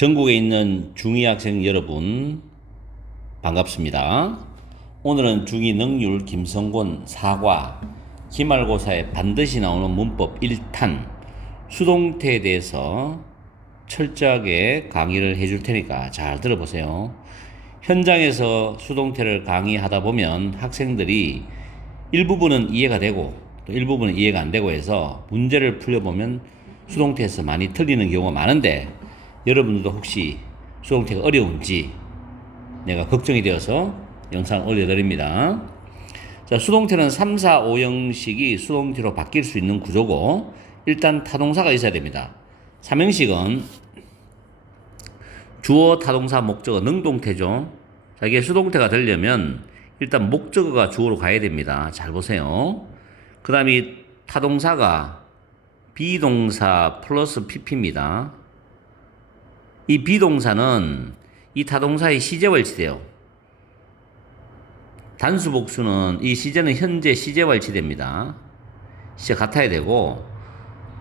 전국에 있는 중2 학생 여러분 반갑습니다. 오늘은 중2 능률 김성곤 사과 기말고사에 반드시 나오는 문법 1탄 수동태에 대해서 철저하게 강의를 해줄 테니까 잘 들어보세요. 현장에서 수동태를 강의하다 보면 학생들이 일부분은 이해가 되고 또 일부분은 이해가 안 되고 해서 문제를 풀려보면 수동태에서 많이 틀리는 경우가 많은데 여러분들도 혹시 수동태가 어려운지 내가 걱정이 되어서 영상 올려드립니다. 자, 수동태는 3, 4, 5형식이 수동태로 바뀔 수 있는 구조고 일단 타동사가 있어야 됩니다. 3형식은 주어, 타동사, 목적어, 능동태죠. 자, 이게 수동태가 되려면 일단 목적어가 주어로 가야 됩니다. 잘 보세요. 그 다음에 타동사가 비동사 플러스 pp입니다. 이 비동사는 이 타동사의 시제와 일치돼요. 단수 복수는 이 시제는 현재 시제와 일치됩니다. 시제 같아야 되고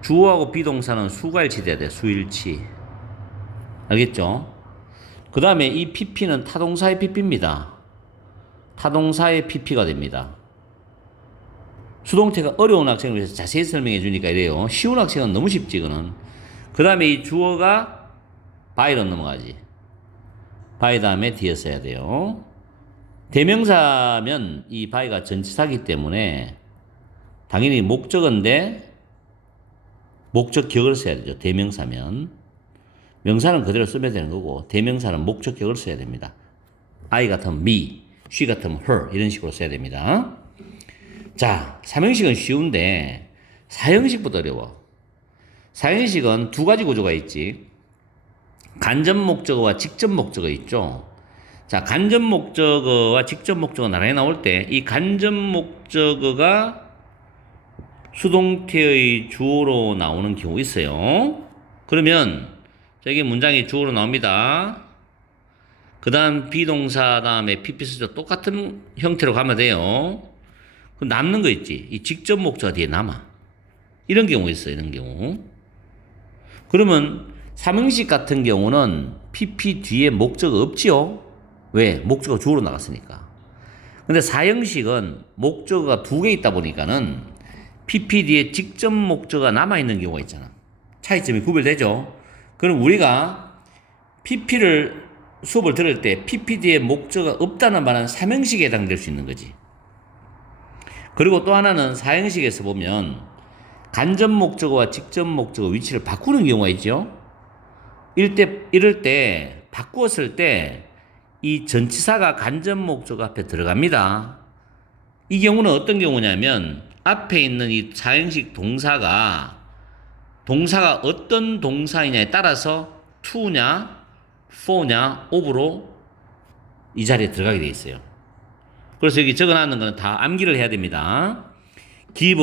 주어하고 비동사는 수가 일치돼야 돼. 수일치. 알겠죠? 그 다음에 이 pp는 타동사의 pp입니다. 타동사의 pp가 됩니다. 수동태가 어려운 학생을 위해서 자세히 설명해 주니까 이래요. 쉬운 학생은 너무 쉽지, 이거는. 그 다음에 이 주어가 바이로 넘어가지. 바이 다음에 뒤에 써야 돼요. 대명사면 이 바이가 전치사기 때문에 당연히 목적어인데 목적 격을 써야 되죠. 대명사면. 명사는 그대로 쓰면 되는 거고 대명사는 목적 격을 써야 됩니다. I 같으면 me, she 같으면 her 이런 식으로 써야 됩니다. 자, 삼형식은 쉬운데 사형식부터 어려워. 사형식은 두 가지 구조가 있지. 간접 목적어와 직접 목적어 있죠. 자, 간접 목적어와 직접 목적어 나란히 나올 때 이 간접 목적어가 수동태의 주어로 나오는 경우 있어요. 그러면 저기 문장이 주어로 나옵니다. 그 다음 비동사 다음에 PP 쓰죠. 똑같은 형태로 가면 돼요. 그 남는 거 있지. 이 직접 목적어 뒤에 남아. 이런 경우 있어요. 이런 경우. 그러면 삼형식 같은 경우는 PP 뒤에 목적어 없지요? 왜? 목적어 주어로 나갔으니까. 근데 사형식은 목적어가 두 개 있다 보니까는 PP 뒤에 직접 목적어가 남아있는 경우가 있잖아. 차이점이 구별되죠? 그럼 우리가 PP를 수업을 들을 때 PP 뒤에 목적어가 없다는 말은 삼형식에 해당될 수 있는 거지. 그리고 또 하나는 사형식에서 보면 간접 목적어와 직접 목적어 위치를 바꾸는 경우가 있죠. 이럴 때, 이럴 때, 바꾸었을 때, 이 전치사가 간접 목적어 앞에 들어갑니다. 이 경우는 어떤 경우냐면, 앞에 있는 이 사형식 동사가, 동사가 어떤 동사이냐에 따라서 to냐, for냐, of로 이 자리에 들어가게 되어 있어요. 그래서 여기 적어놨는 거는 다 암기를 해야 됩니다. give,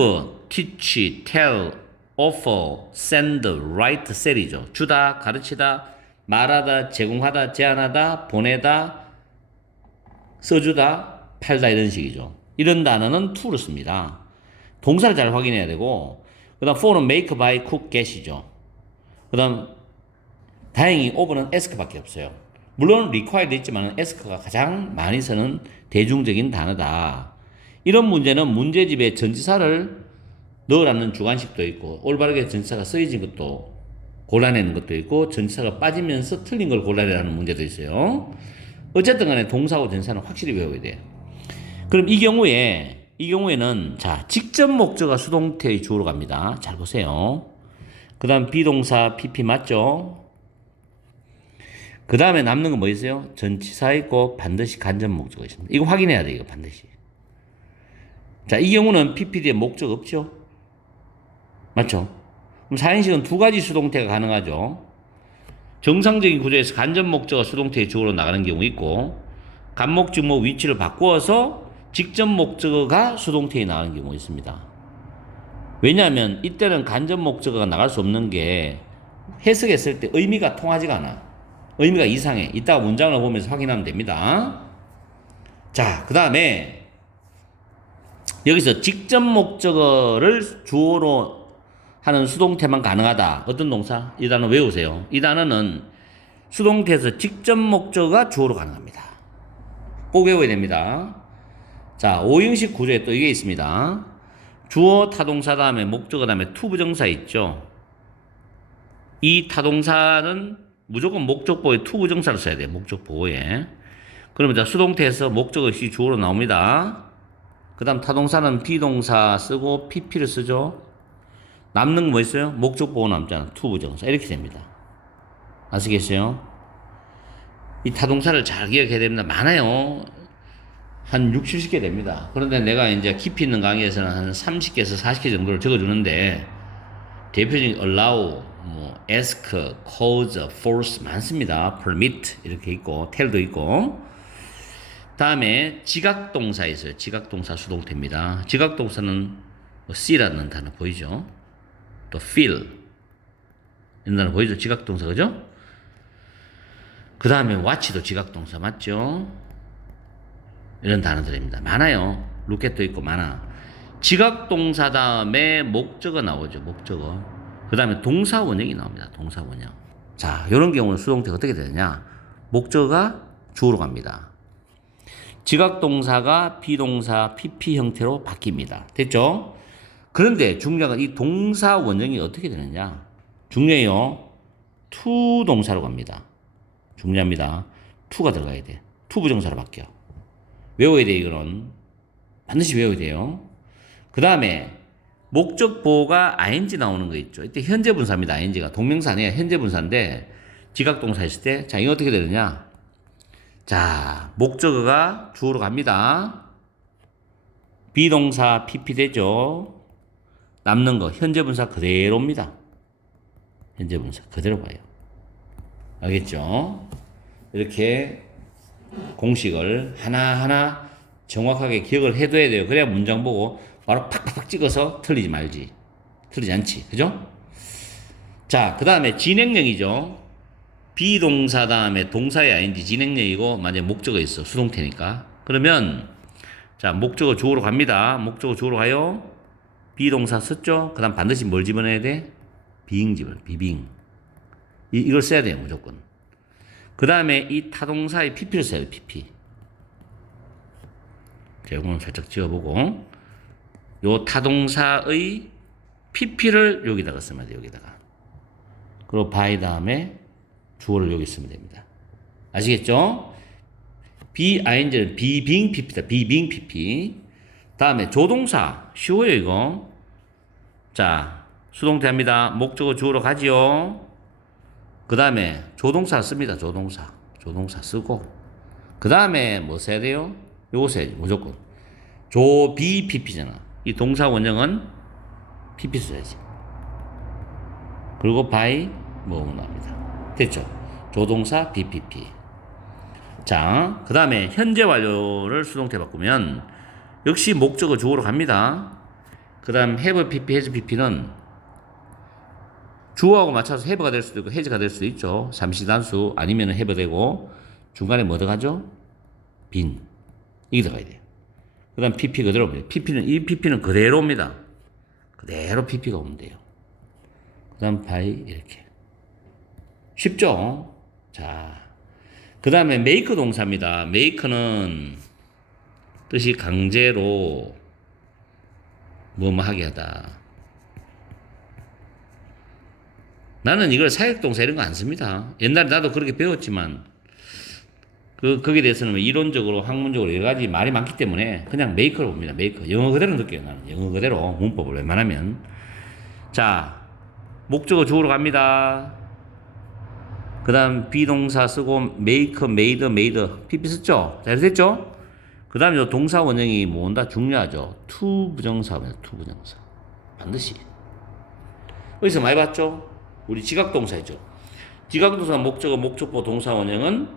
teach, tell, offer, send, write, sell이죠. 주다, 가르치다, 말하다, 제공하다, 제안하다, 보내다, 써주다, 팔다 이런 식이죠. 이런 단어는 to를 씁니다. 동사를 잘 확인해야 되고 그 다음 for는 make, buy, cook, get이죠. 그 다음 다행히 over는 ask밖에 없어요. 물론 required 있지만 ask가 가장 많이 쓰는 대중적인 단어다. 이런 문제는 문제집에 전치사를 넣으라는 주관식도 있고 올바르게 전치사가 쓰여진 것도 골라내는 것도 있고 전치사가 빠지면서 틀린 걸 골라내라는 문제도 있어요. 어쨌든 간에 동사하고 전치사는 확실히 외워야 돼요. 그럼 이 경우에 이 경우에는 자 직접 목적어가 수동태의 주어로 갑니다. 잘 보세요. 그 다음 비동사 PP 맞죠? 그 다음에 남는 건 뭐 있어요? 전치사 있고 반드시 간접 목적어 있습니다. 이거 확인해야 돼요. 이거 반드시. 자, 이 경우는 PPD에 목적 없죠? 맞죠? 그럼 사행식은 두 가지 수동태가 가능하죠. 정상적인 구조에서 간접 목적어 수동태의 주어로 나가는 경우 있고 간목, 주목 위치를 바꾸어서 직접 목적어가 수동태에 나가는 경우 있습니다. 왜냐하면 이때는 간접 목적어가 나갈 수 없는 게 해석했을 때 의미가 통하지가 않아. 의미가 이상해. 이따가 문장을 보면서 확인하면 됩니다. 자, 그 다음에 여기서 직접 목적어를 주어로 하는 수동태만 가능하다. 어떤 동사? 이 단어 외우세요. 이 단어는 수동태에서 직접 목적어가 주어로 가능합니다. 꼭 외워야 됩니다. 자, 오형식 구조에 또 이게 있습니다. 주어 타동사 다음에 목적어 다음에 투부정사 있죠. 이 타동사는 무조건 목적보에 투부정사를 써야 돼요. 목적보에. 그러면 자, 수동태에서 목적어 시 주어로 나옵니다. 그 다음 타동사는 비동사 쓰고 pp를 쓰죠. 남는 거뭐 있어요? 목적 보호 남잖아. 투부정사. 이렇게 됩니다. 아시겠어요? 이 타동사를 잘 기억해야 됩니다. 많아요. 한 60, 70개 됩니다. 그런데 내가 이제 깊이 있는 강의에서는 한 30개에서 40개 정도를 적어주는데 대표적인 allow, 뭐 ask, cause, force 많습니다. permit 이렇게 있고 tell도 있고 다음에 지각동사 있어요. 지각동사 수동태입니다. 지각동사는 뭐 see라는 단어 보이죠? 또 feel 단어 보이죠? 지각동사 그죠? 그 다음에 watch도 지각동사 맞죠? 이런 단어들입니다. 많아요. 로켓도 있고 많아. 지각동사 다음에 목적어 나오죠. 목적어. 그 다음에 동사 원형이 나옵니다. 동사 원형. 자, 이런 경우는 수동태가 어떻게 되느냐? 목적어가 주어로 갑니다. 지각동사가 비동사 PP 형태로 바뀝니다. 됐죠? 그런데 중요한 건 이 동사 원형이 어떻게 되느냐? 중요해요. 투 동사로 갑니다. 중요합니다. 투가 들어가야 돼. 투 부정사로 바뀌어. 외워야 돼, 이거는. 반드시 외워야 돼요. 그 다음에, 목적 보호가 ing 나오는 거 있죠. 이때 현재 분사입니다, ing가. 동명사 아니에요. 현재 분사인데, 지각 동사 했을 때, 자, 이거 어떻게 되느냐? 자, 목적어가 주어로 갑니다. 비동사 pp 되죠. 남는 거, 현재 분사 그대로입니다. 현재 분사 그대로 봐요. 알겠죠? 이렇게 공식을 하나하나 정확하게 기억을 해둬야 돼요. 그래야 문장 보고 바로 팍팍팍 찍어서 틀리지 말지. 틀리지 않지. 그죠? 자, 그 다음에 진행형이죠. 비동사 다음에 동사의 아인지 진행형이고, 만약에 목적어 있어. 수동태니까. 그러면, 자, 목적어 주어로 갑니다. 목적어 주어로 가요. 비동사 썼죠? 그 다음 반드시 뭘 집어넣어야 돼? 비잉 집어, 비빙. 이, 이걸 써야 돼요, 무조건. 그 다음에 이 타동사의 PP를 써야 돼요, PP. 자, 이거는 살짝 지어보고. 요 타동사의 PP를 여기다가 쓰면 돼요, 여기다가. 그리고 by 다음에 주어를 여기 쓰면 됩니다. 아시겠죠? be ing는 be pp다. be pp. 다음에 조동사 쉬워요 이거. 자 수동태 합니다. 목적어 주어로 가지요. 그 다음에 조동사 씁니다. 조동사 조동사 쓰고 그 다음에 뭐 써야 돼요? 요거 써야지 무조건. 조 be pp잖아. 이 동사 원형은 pp 써야지. 그리고 by 뭐 나옵니다. 됐죠? 조동사 BPP. 자, 그 다음에 현재 완료를 수동태 바꾸면 역시 목적어 주어로 갑니다. 그 다음 have PP, has PP는 주어하고 맞춰서 have가 될 수도 있고 has가 될 수도 있죠. 삼시단수 아니면 have 되고 중간에 뭐 들어가죠? 빈. 이게 들어가야 돼요. 그 다음 PP 그대로 옵니다. PP는, 이 PP는 그대로입니다. 그대로 PP가 오면 돼요. 그 다음 by 이렇게. 쉽죠? 자, 그 다음에 make 동사입니다. make는 뜻이 강제로 뭐뭐 하게 하다. 나는 이걸 사역동사 이런 거 안 씁니다. 옛날에 나도 그렇게 배웠지만 그 거기에 대해서는 뭐 이론적으로 학문적으로 여러 가지 말이 많기 때문에 그냥 make를 봅니다. make 영어 그대로 느껴요. 나는 영어 그대로 문법을 웬만하면 자 목적어 주어로 갑니다. 그 다음 비동사 쓰고 make, made, made pp 썼죠? 잘 됐죠? 그 다음에 요 동사 원형이 뭔다 중요하죠. to 부정사입니다. to 부정사. 반드시. 어디서 많이 봤죠? 우리 지각동사죠. 지각동사 목적어, 목적보, 동사 원형은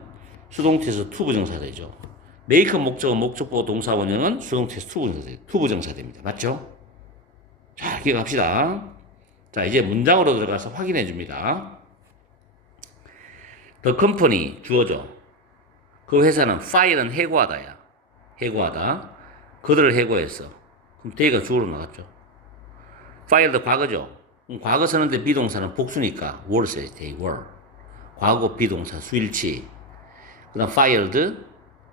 수동태에서 to 부정사 되죠. make 목적어, 목적보, 동사 원형은 수동태에서 to 부정사 to 부정사 됩니다. 맞죠? 자, 기억합시다. 자, 이제 문장으로 들어가서 확인해 줍니다. The company 주어져. 그 회사는 fire는 해고하다야. 해고하다. 그들을 해고했어. 그럼 they가 주어로 나갔죠. fired 과거죠. 과거 쓰는데 비동사는 복수니까 were they were. 과거 비동사 수일치. 그 다음 fired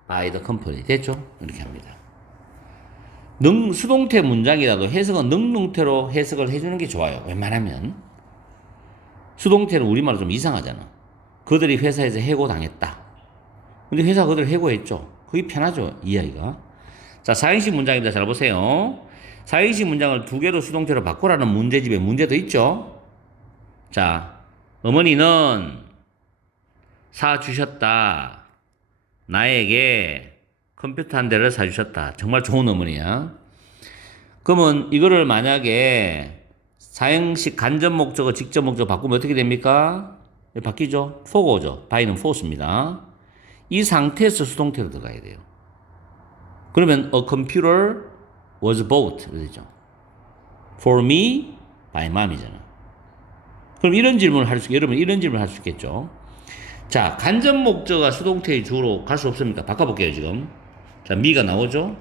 by the company. 됐죠? 이렇게 합니다. 능, 수동태 문장이라도 해석은 능동태로 해석을 해주는 게 좋아요. 웬만하면. 수동태는 우리말로 좀 이상하잖아. 그들이 회사에서 해고당했다. 근데 회사 그들 해고했죠. 그게 편하죠. 이야기가. 자, 사행식 문장입니다. 잘 보세요. 사행식 문장을 두 개로 수동태로 바꾸라는 문제집에 문제도 있죠. 자, 어머니는 사주셨다. 나에게 컴퓨터 한 대를 사주셨다. 정말 좋은 어머니야. 그러면 이거를 만약에 사행식 간접 목적어, 직접 목적어 바꾸면 어떻게 됩니까? 예, 바뀌죠? 오죠. by는 force입니다. 이 상태에서 수동태로 들어가야 돼요. 그러면 a computer was bought 그러죠. for me by mom이잖아. 그럼 이런 질문을 할 수, 여러분 이런 질문을 할 수 있겠죠. 자, 간접 목적어가 수동태의 주어로 갈 수 없습니까? 바꿔볼게요, 지금. 자, me가 나오죠?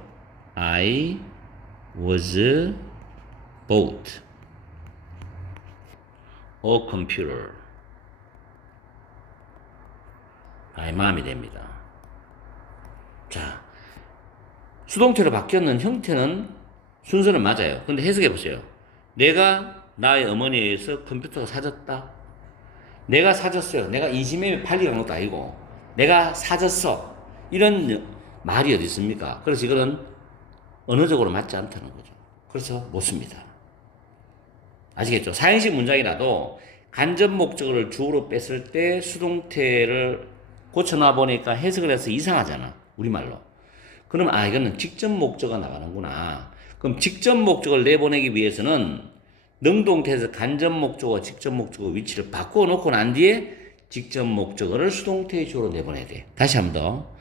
I was bought a computer. By mom이 됩니다. 자, 수동태로 바뀌었는 형태는 순서는 맞아요. 근데 해석해 보세요. 내가 나의 어머니에 의해서 컴퓨터가 사졌다. 내가 사줬어요. 내가 이지매매 팔리간 것도 아니고 내가 사줬어. 이런 말이 어디 있습니까? 그래서 이거는 언어적으로 맞지 않다는 거죠. 그래서 못 씁니다. 아시겠죠? 사행식 문장이라도 간접 목적어를 주어로 뺐을 때 수동태를 고쳐놔 보니까 해석을 해서 이상하잖아. 우리말로. 그럼 아 이거는 직접 목적어가 나가는구나. 그럼 직접 목적어를 내보내기 위해서는 능동태에서 간접 목적어, 직접 목적어 위치를 바꿔 놓고 난 뒤에 직접 목적어를 수동태의 주어로 내보내야 돼. 다시 한 번 더.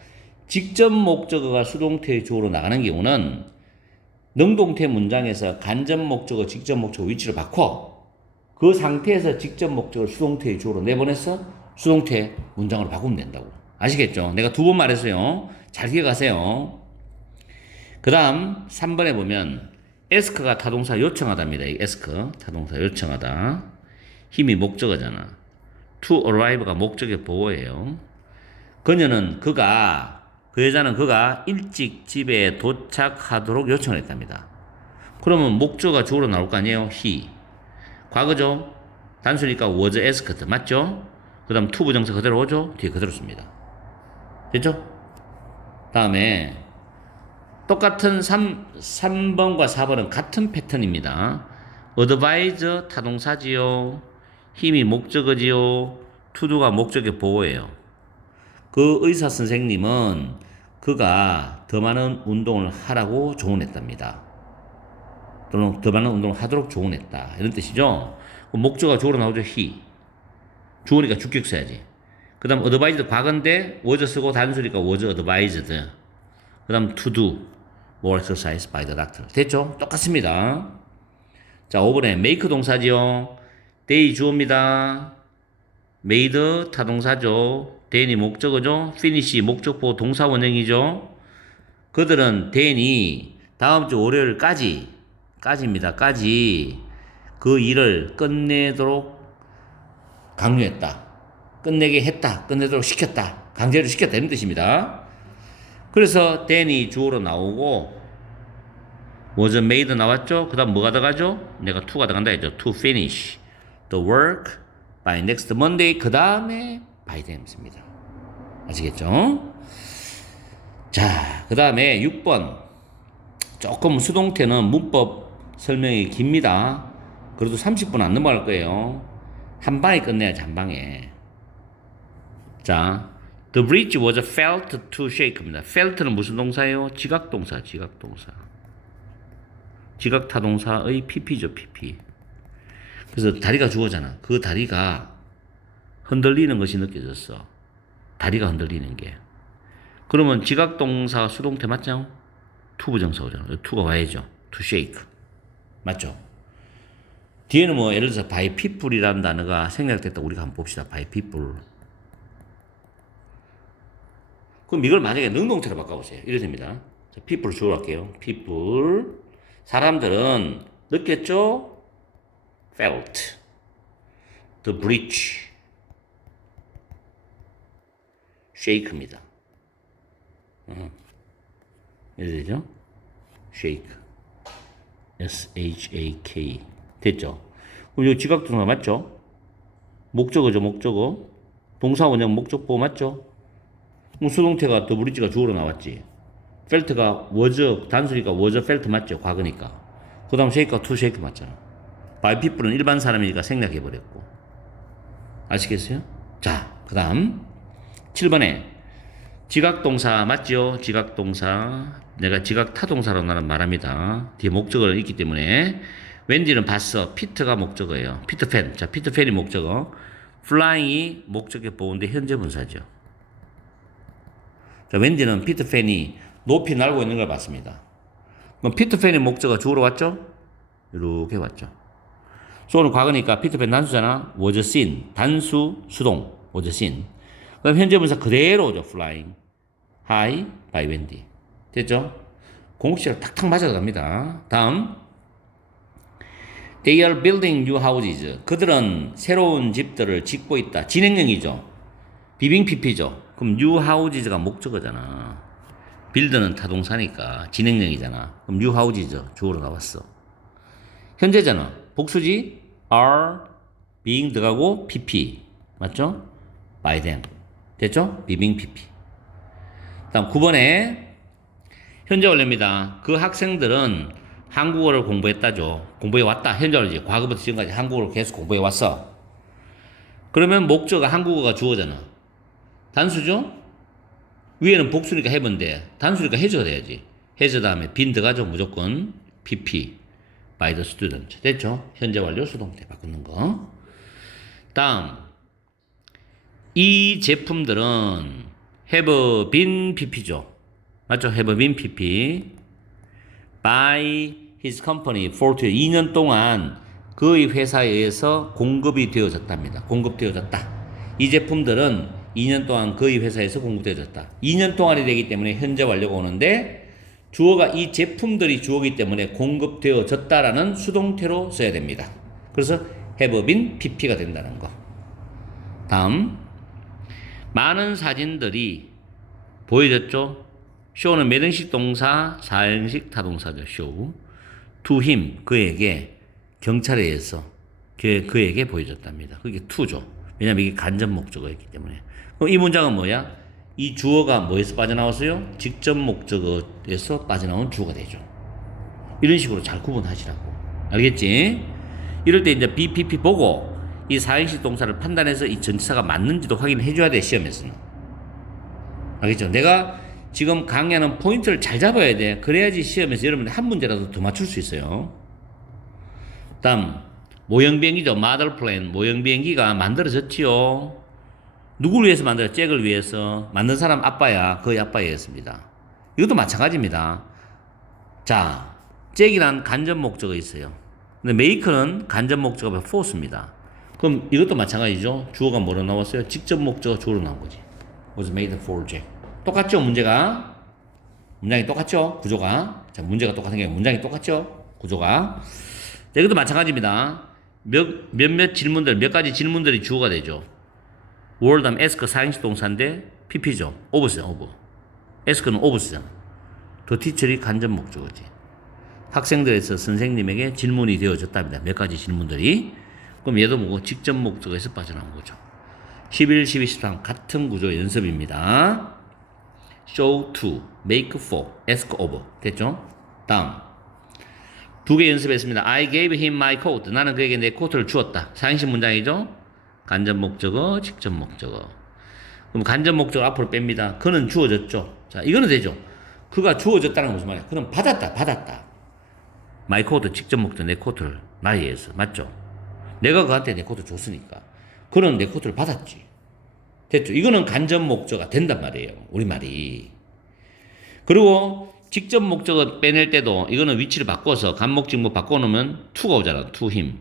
직접 목적어가 수동태의 주어로 나가는 경우는 능동태 문장에서 간접 목적어, 직접 목적어 위치를 바꿔 그 상태에서 직접 목적어를 수동태의 주어로 내보내서 수동태 문장으로 바꾸면 된다고. 아시겠죠? 내가 두 번 말했어요. 잘 기억하세요. 그 다음 3번에 보면 에스크가 타동사 요청하답니다. 이 에스크 타동사 요청하다. 힘이 목적어잖아. to arrive가 목적의 보호예요. 그녀는 그가 그 여자는 그가 일찍 집에 도착하도록 요청을 했답니다. 그러면 목적어가 주어로 나올 거 아니에요? he. 과거죠? 단수니까 was asked. 맞죠? 그 다음 to 부정사 그대로 오죠? 뒤에 그대로 씁니다. 됐죠? 다음에 똑같은 3, 3번과 4번은 같은 패턴입니다. advise 타동사지요. 힘이 목적어지요. to도가 목적의 보호예요. 그 의사 선생님은 그가 더 많은 운동을 하라고 조언했답니다. 또는 더 많은 운동을 하도록 조언했다. 이런 뜻이죠. 목적어가 주어로 나오죠. he. 주어니까 주격 써야지. 그 다음 advised 과거인데 was 쓰고 단수니까 was advised. 그 다음 to do more exercise. 됐죠? 똑같습니다. 자, 5번에 make 동사지요. they 주어입니다. made 타동사죠. then이 목적어죠. finish 목적보 동사 원형이죠. 그들은 then이 다음 주 월요일까지 까지입니다. 까지 그 일을 끝내도록 강요했다. 끝내게 했다. 끝내도록 시켰다. 강제로 시켰다. 이런 뜻입니다. 그래서 then이 주어로 나오고 was made 나왔죠? 그 다음 뭐가 들어가죠? 내가 to가 들어간다 했죠. to finish the work by next Monday 그 다음에 by them입니다. 아시겠죠? 자, 그 다음에 6번 조금 수동태는 문법 설명이 깁니다. 그래도 30분 안 넘어갈 거예요. 한 방에 끝내야지, 한 방에. 자, the bridge was felt to shake입니다. felt는 무슨 동사예요? 지각 동사, 지각 동사. 지각 타동사의 pp죠, pp. 그래서 다리가 죽어잖아. 그 다리가 흔들리는 것이 느껴졌어. 다리가 흔들리는 게. 그러면 지각 동사 수동태 맞죠? 투 부정사 오잖아. 투가 와야죠. to shake. 맞죠? 뒤에는 뭐 예를 들어서 by people이라는 단어가 생략됐다 우리가 한번 봅시다. by people. 그럼 이걸 만약에 능동태로 바꿔보세요. 이래 됩니다. 자, people 주어 할게요. people. 사람들은 느꼈죠? felt. the bridge. shake입니다. 어. 이래 되죠? shake. S-H-A-K. 됐죠? 그럼 여기 지각 동사 맞죠? 목적어죠, 목적어. 동사 원형 목적보 맞죠? 수동태가 더블리지가 주어로 나왔지. 펠트가 was, 단수니까 was felt 맞죠? 과거니까. 그 다음 shake가 to shake 맞잖아. by people은 일반 사람이니까 생략해버렸고. 아시겠어요? 자, 그 다음 7번에 지각동사 맞죠? 지각동사. 내가 지각 타동사로 나는 말합니다. 뒤에 목적어가 있기 때문에 웬디는 봤어. 피트가 목적어예요. 피트팬. 자, 피트팬이 목적어. 플라잉이 목적에 보는데 현재 분사죠. 자, 웬디는 피트팬이 높이 날고 있는 걸 봤습니다. 그럼 피트팬의 목적어 주어로 왔죠? 이렇게 왔죠. 소는 과거니까 피트팬 단수잖아. was seen. 단수 수동. was seen. 그럼 현재 분사 그대로 오죠. flying. high by Wendy. 됐죠? 공식을 탁탁 맞아 들어갑니다. 다음. They are building new houses. 그들은 새로운 집들을 짓고 있다. 진행형이죠. 비빙 PP죠. 그럼 new houses가 목적어잖아. 빌드는 타동사니까 진행형이잖아. 그럼 new houses 주어로 나왔어. 현재잖아. 복수지 are being 들어가고 pp 맞죠? by them 됐죠? being pp 다음 9번에 현재 원래입니다. 그 학생들은 한국어를 공부했다죠. 공부해 왔다. 현재 원래지. 과거부터 지금까지 한국어를 계속 공부해 왔어. 그러면 목적어 한국어가 주어잖아. 단수죠? 위에는 복수니까 해본데 단수니까 해줘야 돼야지. 해줘 다음에 빈 들어가죠. 무조건 pp by the student. 됐죠? 현재 완료 수동태 바꾸는 거. 다음. 이 제품들은 have been pp죠. 맞죠? have been pp. by his company for two 2년 동안 그의 회사에 의해서 공급이 되어졌답니다. 공급되어졌다. 이 제품들은 2년 동안 그의 회사에서 공급되어졌다. 2년 동안이 되기 때문에 현재 완료가 오는데 주어가 이 제품들이 주어기 때문에 공급되어졌다라는 수동태로 써야 됩니다. 그래서 have been pp가 된다는 거. 다음 많은 사진들이 보여졌죠? 몇 형식 동사, 4형식 타동사죠. show. Him 그에게 경찰에 의해서 그, 그에게 보여졌답니다. 그게 to죠. 왜냐면 이게 간접 목적어였기 때문에. 그럼 이 문장은 뭐야? 이 주어가 뭐에서 빠져나왔어요? 직접 목적어에서 빠져나온 주어가 되죠. 이런 식으로 잘 구분하시라고. 알겠지? 이럴 때 이제 BPP 보고 이 사행식 동사를 판단해서 이 전치사가 맞는지도 확인해 줘야 돼, 시험에서는. 알겠죠? 내가 지금 강의하는 포인트를 잘 잡아야 돼. 그래야지 시험에서 여러분들 한 문제라도 더 맞출 수 있어요. 다음, 모형 비행기죠. 마들 플랜. 모형 비행기가 만들어졌지요. 누구를 위해서 만들어? 잭을 위해서. 만든 사람 아빠야. 거의 아빠였습니다. 이것도 마찬가지입니다. 자, 잭이란 간접 목적어 있어요. 근데 메이커는 간접 목적어가 force입니다. 그럼 이것도 마찬가지죠. 주어가 뭐로 나왔어요? 직접 목적어 주어로 나온 거지. was made for Jack. 똑같죠, 문제가? 문장이 똑같죠? 구조가. 자, 문제가 똑같은 게 문장이 똑같죠? 구조가. 자, 이것도 마찬가지입니다. 몇, 몇몇 질문들, 몇 가지 질문들이 주어가 되죠. 월 다음 에스크 사행식 동사인데 PP죠. 오버스요, 오버. 에스크는 오버스잖아. 더 티처리 간접 목적어지. 학생들에서 선생님에게 질문이 되어졌답니다. 몇 가지 질문들이. 그럼 얘도 뭐고 직접 목적어에서 빠져나온 거죠. 11, 12, 13 같은 구조 연습입니다. Show to, make for, ask over. 됐죠? 다음. 두 개 연습했습니다. I gave him my coat. 나는 그에게 내 코트를 주었다. 사행식 문장이죠? 간접 목적어, 직접 목적어. 그럼 간접 목적어 앞으로 뺍니다. 그는 주어졌죠. 자, 이거는 되죠. 그가 주어졌다는 건 무슨 말이야? 그는 받았다, 받았다. 마이 코트 직접 목적어 내 코트를 나에 의해서 맞죠? 내가 그한테 내 코트 줬으니까. 그는 내 코트를 받았지. 됐죠? 이거는 간접 목적어가 된단 말이에요. 우리말이. 그리고 직접 목적어 빼낼 때도 이거는 위치를 바꿔서 간목 직목 바꿔놓으면 to가 오잖아. to him.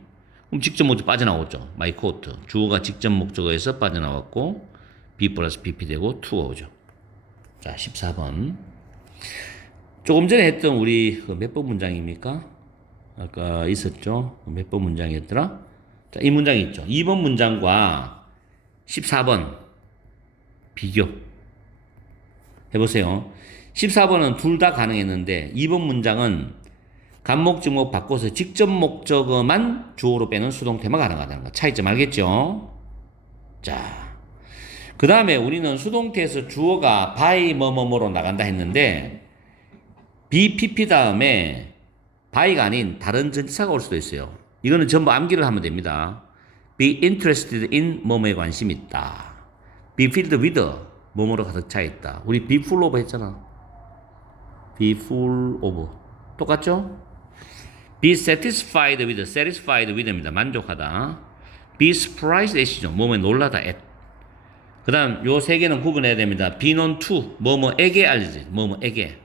그럼 직접 목적어 빠져나오죠. coat. 주어가 직접 목적어에서 빠져나왔고 be 플러스 pp 되고 to가 오죠. 자, 14번. 조금 전에 했던 우리 그 몇 번 문장입니까? 아까 있었죠? 몇 번 문장이었더라? 자, 이 문장이 있죠. 2번 문장과 14번 비교. 해보세요. 14번은 둘 다 가능했는데 2번 문장은 간목 증목 바꿔서 직접 목적어만 주어로 빼는 수동태만 가능하다는 거. 차이점 알겠죠? 자. 그 다음에 우리는 수동태에서 주어가 by 뭐뭐뭐로 나간다 했는데 BPP 다음에 by가 아닌 다른 전치사가 올 수도 있어요. 이거는 전부 암기를 하면 됩니다. be interested in 뭐뭐에 관심 있다. Filled with 뭐뭐로 가득 차 있다. 우리 full of 했잖아. full of. 똑같죠? be satisfied with, satisfied with입니다. 만족하다. be surprised at이죠. 뭐뭐에 놀라다 at. 그 다음 요 세 개는 구분해야 됩니다. be known to, 뭐뭐에게 알리지. 뭐뭐에게.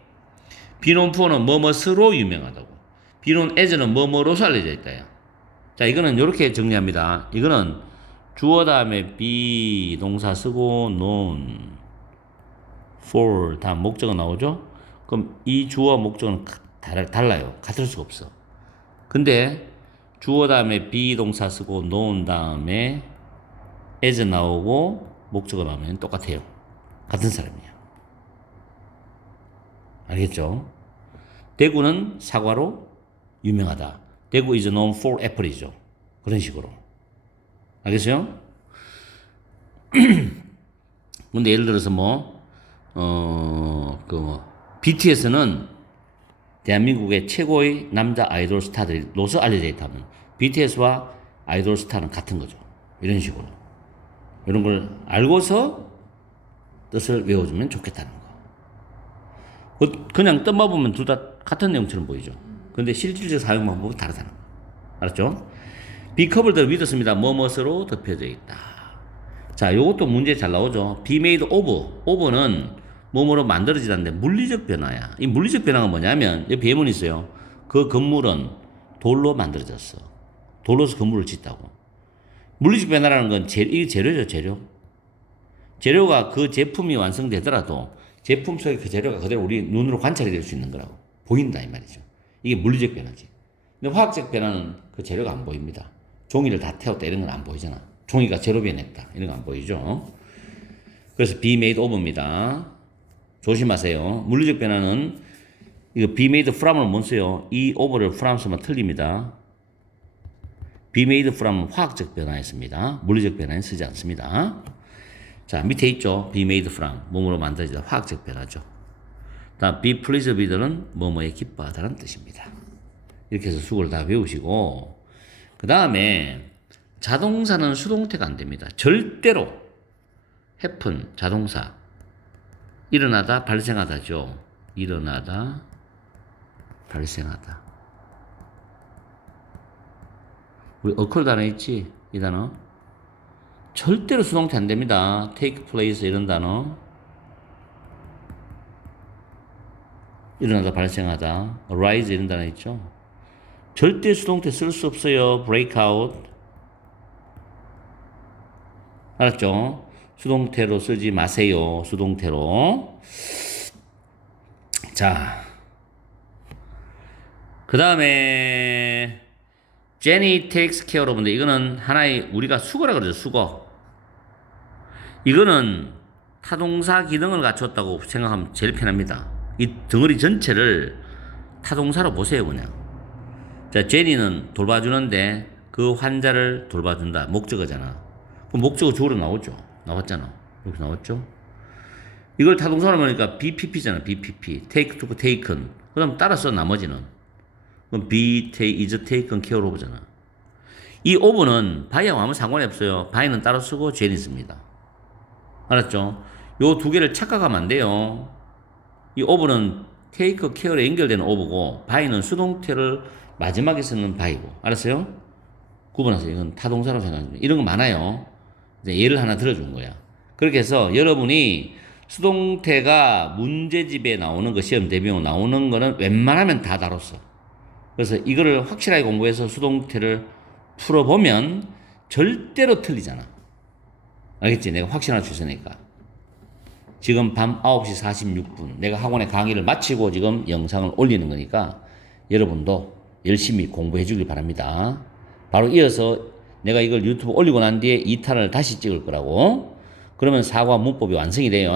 be known for는 뭐뭐스로 유명하다고. be known as는 뭐뭐로서 알려져 있다요. 자, 이거는 이렇게 정리합니다. 이거는 주어 다음에 be 동사 쓰고 known for 다음 목적어 나오죠? 그럼 이 주어 달- 달라요. 같을 수가 없어. 근데 주어 다음에 be 동사 쓰고 known 다음에 as 나오고 목적어 나오면 똑같아요. 같은 사람이야. 알겠죠? 대구는 사과로 유명하다. 대구 is known for apple이죠. 그런 식으로. 알겠어요? 근데 예를 들어서 뭐, 어, 그 뭐, BTS는 대한민국의 최고의 남자 아이돌 스타들로서 알려져 있다면, BTS와 아이돌 스타는 같은 거죠. 이런 식으로. 이런 걸 알고서 뜻을 외워주면 좋겠다는 거. 그- 그냥 뜻만 보면 둘 다 같은 내용처럼 보이죠. 근데 실질적 사용 방법은 다르다는 거. 알았죠? 비커블드 위드습니다. 뭐뭇으로 덮여져 있다. 자, 요것도 문제 잘 나오죠. be made of. of는 뭐뭐로 만들어지다는데 물리적 변화야. 이 물리적 변화가 뭐냐면 여기 배문이 있어요. 그 건물은 돌로 만들어졌어. 돌로서 건물을 짓다고. 물리적 변화라는 건 재, 이 재료죠, 재료. 재료가 그 제품이 완성되더라도 제품 속의 그 재료가 그대로 우리 눈으로 관찰이 될 수 있는 거라고. 보인다, 이 말이죠. 이게 물리적 변화지. 근데 화학적 변화는 그 재료가 안 보입니다. 종이를 다 태웠다 이런 건 안 보이잖아. 종이가 재료 변했다 이런 거 안 보이죠. 그래서 be made of입니다. 조심하세요. 물리적 변화는 이거 be made from을 못 써요. 이 of를 from 쓰면 틀립니다. be made from 화학적 변화였습니다. 물리적 변화는 쓰지 않습니다. 자, 밑에 있죠. be made from. 몸으로 만들어지다. 화학적 변화죠. 다음, be pleased with는 뭐뭐에 기뻐하다는 뜻입니다. 이렇게 해서 수고를 다 외우시고, 그 다음에 자동사는 수동태가 안 됩니다. 절대로 happen, 자동사. 일어나다, 발생하다죠. 일어나다, 발생하다. 우리 어컬 단어 있지? 이 단어. 절대로 수동태 안 됩니다. take place 이런 단어. 일어나다 발생하다. arise 이런 단어 있죠. 절대 수동태 쓸 수 없어요. break out. 알았죠? 수동태로 쓰지 마세요. 수동태로. 자. 그 다음에 Jenny takes care 여러분들 이거는 하나의 우리가 수거라 그러죠 수거 이거는 타동사 기능을 갖췄다고 생각하면 제일 편합니다 이 덩어리 전체를 타동사로 보세요 그냥 자 제니는 돌봐주는데 그 환자를 돌봐준다 목적어잖아 그 목적어 주어로 나오죠 나왔잖아 여기 나왔죠 이걸 타동사로 보니까 BPP잖아 BPP take to taken 그럼 따라서 나머지는 그럼 be take, is taken care of잖아. 이 of는 by하고 아무 상관이 없어요. by는 따로 쓰고 제니 씁니다. 알았죠? 요 두 개를 착각하면 안 돼요. 이 of는 take care에 연결되는 of고 by는 수동태를 마지막에 쓰는 by고. 알았어요? 구분하세요. 이건 타동사로 생각합니다. 이런 거 많아요. 이제 예를 하나 들어준 거야. 그렇게 해서 여러분이 수동태가 문제집에 나오는 거 시험 대비용 나오는 거는 웬만하면 다 다뤘어. 그래서 이거를 확실하게 공부해서 수동태를 풀어보면 절대로 틀리잖아. 알겠지? 내가 확신할 수 있으니까. 지금 밤 9시 46분 내가 학원에 강의를 마치고 지금 영상을 올리는 거니까 여러분도 열심히 공부해 주길 바랍니다. 바로 이어서 내가 이걸 유튜브 올리고 난 뒤에 2탄을 다시 찍을 거라고. 그러면 사과 문법이 완성이 돼요.